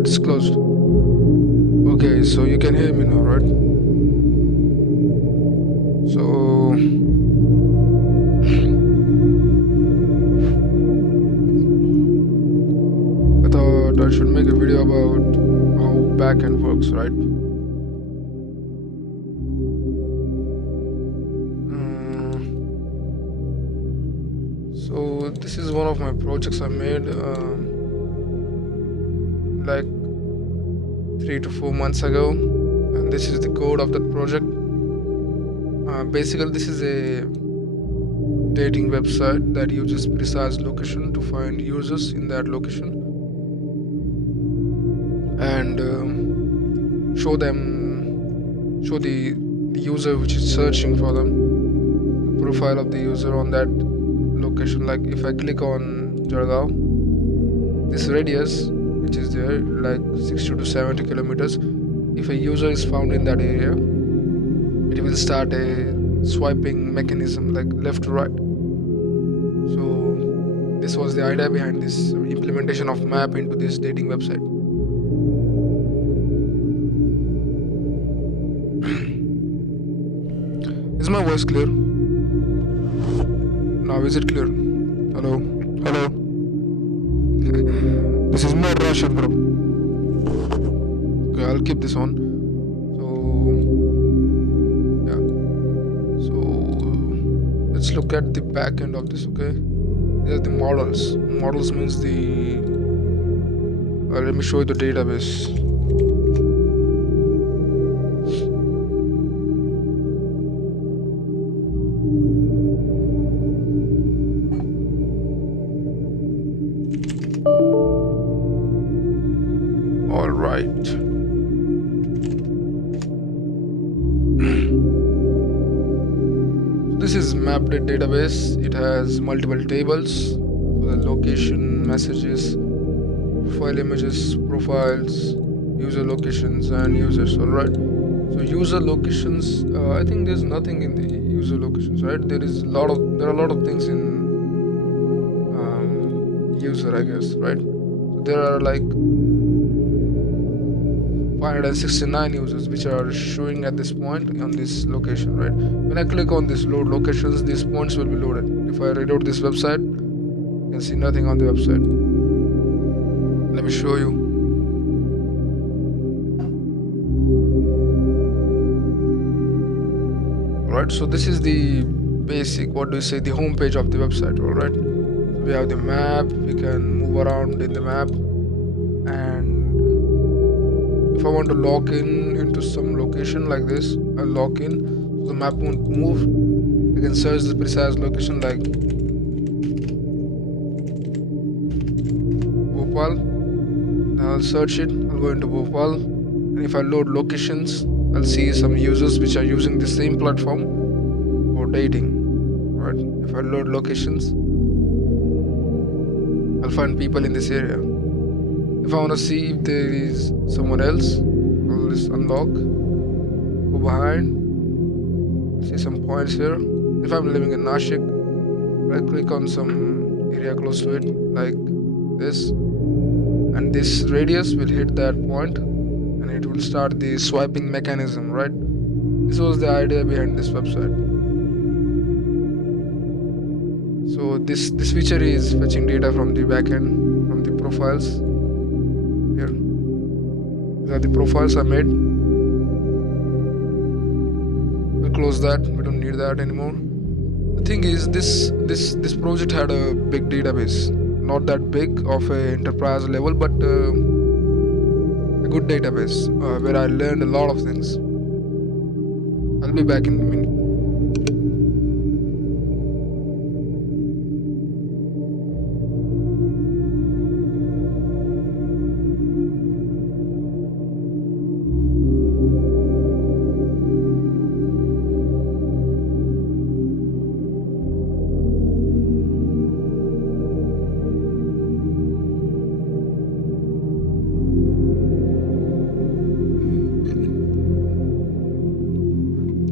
Alright, it's closed. Okay, so you can hear me now, right? So I thought I should make a video about how backend works, right? So this is one of my projects I made like 3 to 4 months ago, and this is the code of that project. Basically, this is a dating website that uses precise location to find users in that location and show the user which is searching for them the profile of the user on that location. Like if I click on Jargaon, this radius which is there like 60 to 70 kilometers, if a user is found in that area, it will start a swiping mechanism like left to right. So this was the idea behind this implementation of map into this dating website. Is my voice clear? Now is it clear? Hello? Hello? This is more Russian, bro. Okay, I'll keep this on. So yeah. So let's look at the back end of this, okay? These are the models. Models means the let me show you the database. All right. This is mapped database. It has multiple tables. So the location, messages, file images, profiles, user locations, and users. All right. So user locations. I think there's nothing in the user locations, right? There are a lot of things in user, I guess, right? So there are like 569 users which are showing at this point on this location, right? When I click on this load locations, these points will be loaded. If I reload this website, you can see nothing on the website. Let me show you. Alright, so this is the basic, what do you say, the home page of the website. Alright, we have the map, we can move around in the map, and if I want to log in into some location like this, I'll log in, so the map won't move. I can search the precise location like Bhopal. Now I'll search it, I'll go into Bhopal, and if I load locations, I'll see some users which are using the same platform for dating. Right? If I load locations, I'll find people in this area. If I want to see if there is someone else, I'll just unlock, go behind, see some points here. If I'm living in Nashik, I click on some area close to it, like this, and this radius will hit that point, and it will start the swiping mechanism, right? This was the idea behind this website. So this feature is fetching data from the backend, from the profiles. Here, these are the profiles I made. We'll close that. We don't need that anymore. The thing is, this project had a big database, not that big of a enterprise level, but a good database where I learned a lot of things. I'll be back in a minute.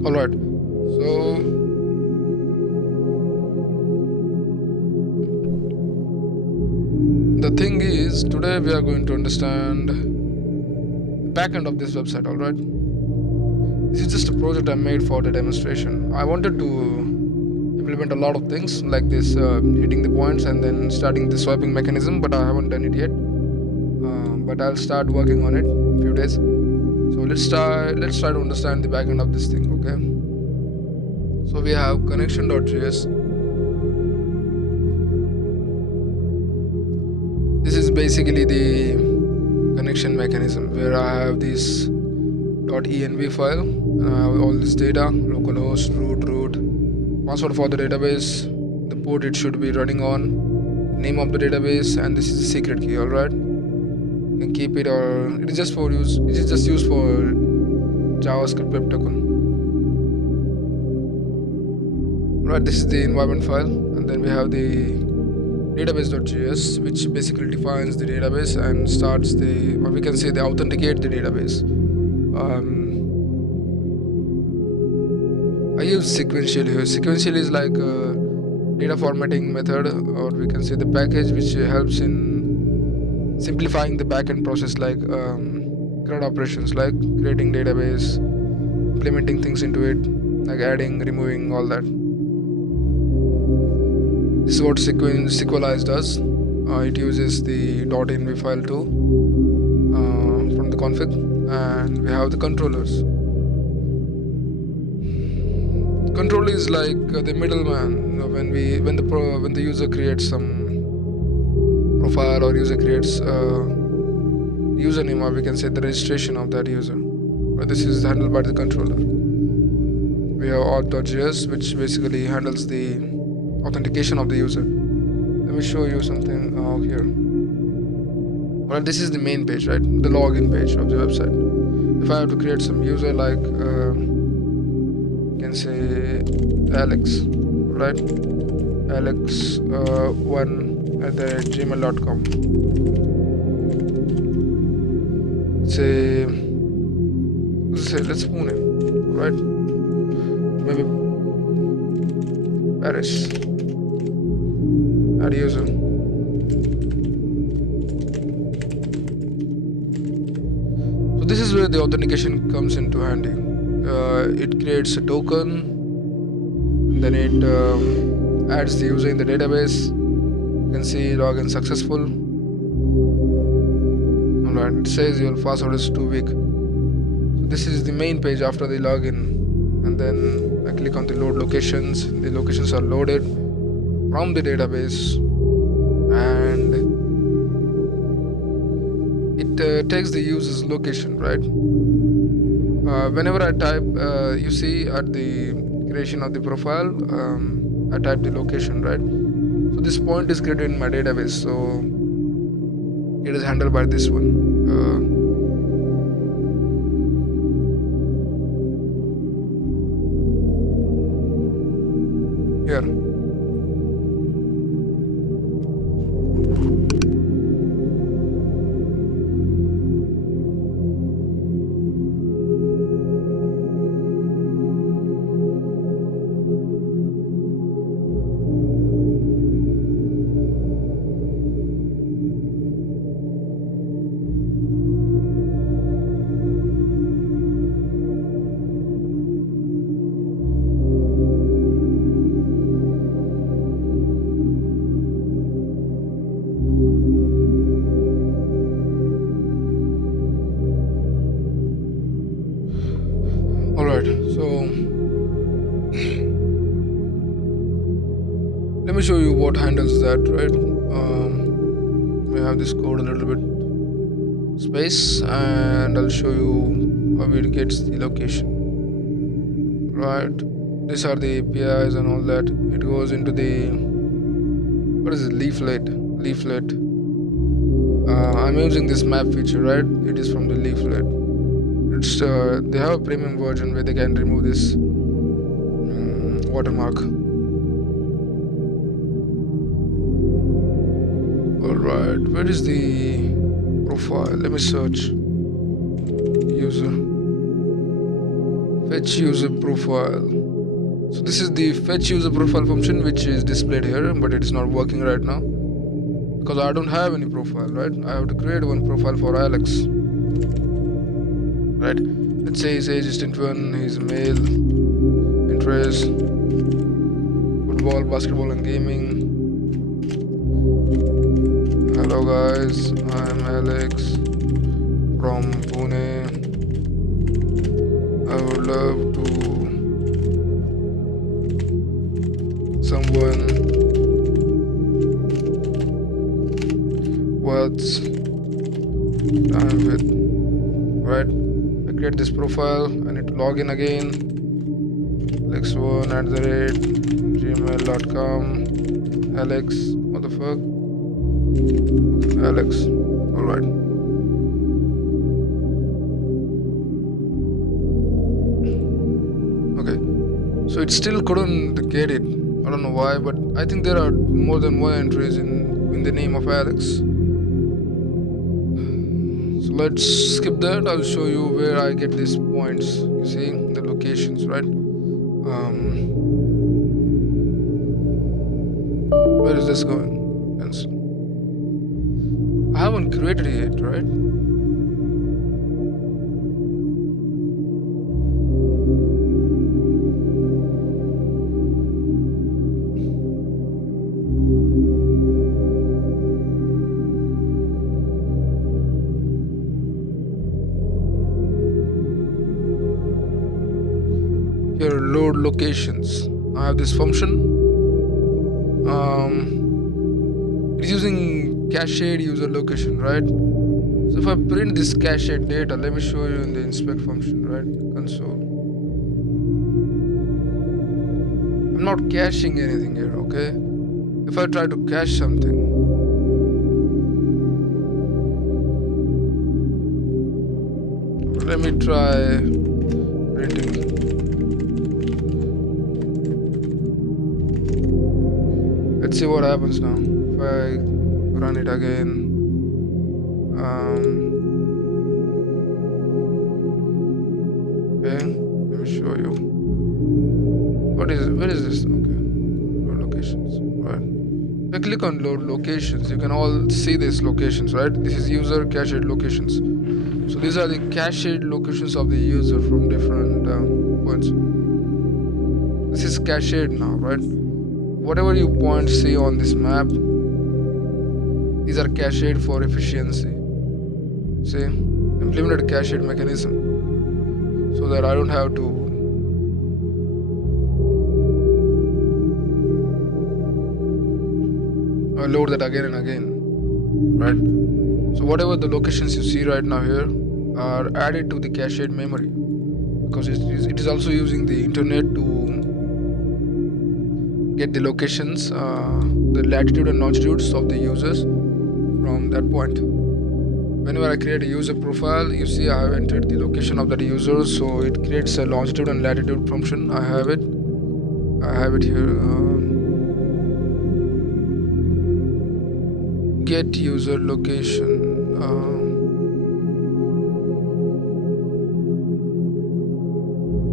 Alright, so the thing is, today we are going to understand backend of this website. All right, this is just a project I made for the demonstration. I wanted to implement a lot of things like this, hitting the points and then starting the swiping mechanism, but I haven't done it yet. But I'll start working on it in a few days. So let's try to understand the backend of this thing. Okay, so we have connection.js. This is basically the connection mechanism where I have this .env file and I have all this data, localhost, root, password for the database, the port it should be running on, name of the database, and this is the secret key. All right, you can keep it, or it is just for use. It is just used for JavaScript web token. All right, this is the environment file, and then we have the database.js, which basically defines the database and starts the, or we can say, the authenticate the database. I use sequential here. Sequential is like a data formatting method, or we can say the package which helps in simplifying the backend process, like CRUD operations, like creating database, implementing things into it, like adding, removing, all that. This is what Sequelize does. It uses the .env file too from the config, and we have the controllers. Controller is like the middleman. When the user creates some profile, or user creates username, or we can say the registration of that user. But this is handled by the controller. We have auth.js, which basically handles the authentication of the user. Let me show you something here. Well, this is the main page, right? The login page of the website. If I have to create some user, like you can say Alex, right? Alex1@gmail.com. Let's Pune, right? Maybe Paris. Add user. So this is where the authentication comes into handy. It creates a token, then it adds the user in the database. You can see login successful. Alright, it says your password is too weak. So this is the main page after the login, and then I click on the load locations. The locations are loaded from the database, and it takes the user's location, right? Whenever I type, you see at the creation of the profile, I type the location, right? So this point is created in my database, so it is handled by this one. Here. Alright, so let me show you what handles that, right? We have this code a little bit space, and I'll show you how it gets the location. Right, these are the APIs and all that. It goes into the, what is it, leaflet. I'm using this map feature, right? It is from the leaflet. It's they have a premium version where they can remove this watermark. Alright, where is the profile? Let me search user, fetch user profile. So this is the fetch user profile function, which is displayed here, but it is not working right now because I don't have any profile, right? I have to create one profile for Alex. right? Let's say his age is 21, he's male, interest, football, basketball, and gaming. Hello guys, I'm Alex from Pune. I would love to someone what's time with, right? I create this profile, I need to log in again. alex1@gmail.com. Alex, what the fuck? Alex, alright. Okay, so it still couldn't get it. I don't know why, but I think there are more than one entries in the name of Alex. So let's skip that. I'll show you where I get these points. You see the locations, right? Where is this going? Cancel. I haven't created it yet, right? Here, load locations. I have this function. It's using cached user location, right? So if I print this cached data, let me show you in the inspect function, right? Console. I'm not caching anything here, okay? If I try to cache something, let me try printing. Let's see what happens now. If I run it again. Okay, let me show you. What is it? Where is this? Okay, load locations. Right. If I click on load locations, you can all see these locations, right? This is user cached locations. So these are the cached locations of the user from different points. This is cached now, right? Whatever you point see on this map, these are cached for efficiency. See, implemented a cached mechanism so that I don't have to load that again and again, right? So whatever the locations you see right now here are added to the cached memory because it is also using the internet to get the locations, the latitude and longitudes of the users from that point. Whenever I create a user profile, you see I have entered the location of that user, so it creates a longitude and latitude function. I have it here. Get user location.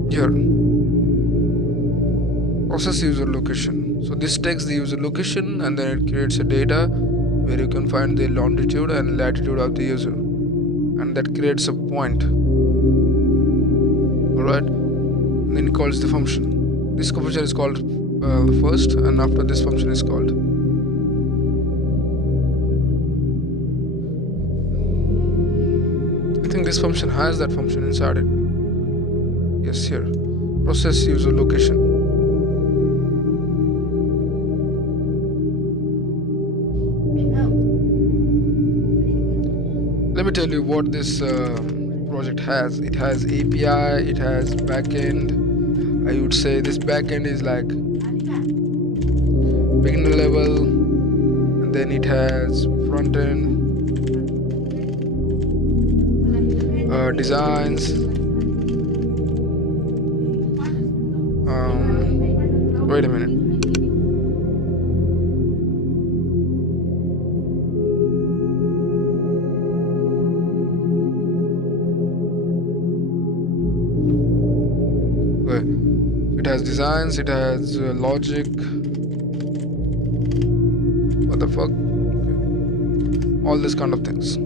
Here, process user location. So this takes the user location and then it creates a data where you can find the longitude and latitude of the user, and that creates a point. Alright, and then it calls the function. This function is called first, and after this function is called. I think this function has that function inside it. Yes, here, process user location. Let me tell you what this project has. It has API, it has backend. I would say this backend is like beginner level, and then it has front end, designs. Wait a minute. It has designs, it has logic. What the fuck? Okay. All these kind of things.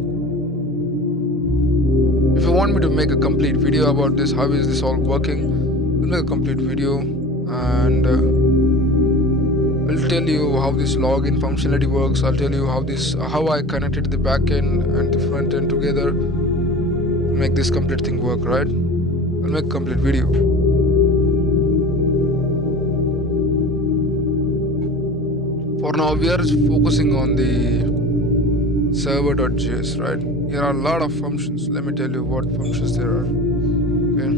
If you want me to make a complete video about this, how is this all working, I'll make a complete video, and I'll tell you how this login functionality works. I'll tell you how I connected the backend and the front end together to make this complete thing work, right? I'll make a complete video. For now, we are focusing on the server.js, right? Here are a lot of functions. Let me tell you what functions there are. Okay.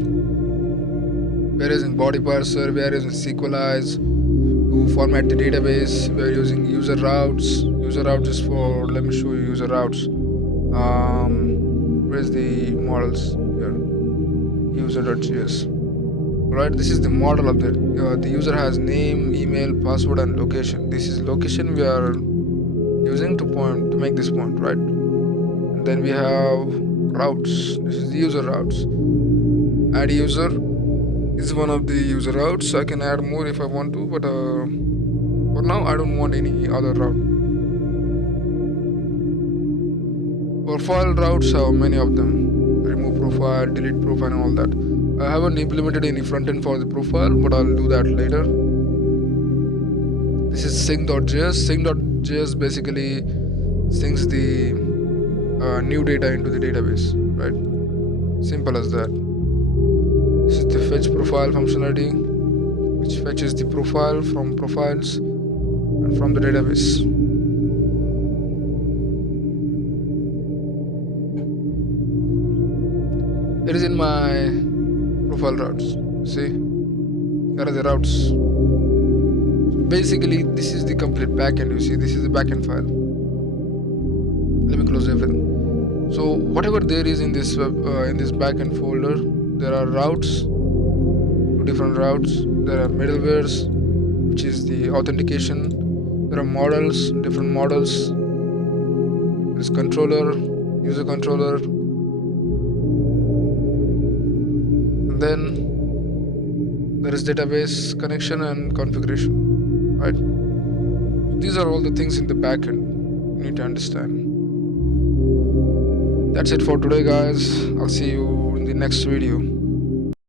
We are using body parser, we are using SQLize to format the database. We are using user routes. User routes is for, let me show you user routes. Where's the models here? User.js. Right, this is the model of the user has name, email, password, and location. This is location we are using to make this point, right? And then we have routes. This is the user routes. Add user is one of the user routes. I can add more if I want to, but for now I don't want any other route. Profile routes have many of them. Remove profile, delete profile, and all that. I haven't implemented any front end for the profile, but I'll do that later. This is sync.js. Sync.js basically syncs the new data into the database, right? Simple as that. This is the fetch profile functionality, which fetches the profile from profiles and from the database. It is in my profile routes. See, here are the routes. Basically, this is the complete backend. You see, this is the backend file. Let me close everything. So whatever there is in this backend folder, there are routes, two different routes. There are middlewares, which is the authentication. There are models, different models. There is controller, user controller. Then there is database connection and configuration, right? These are all the things in the backend you need to understand. That's it for today, guys. I'll see you in the next video.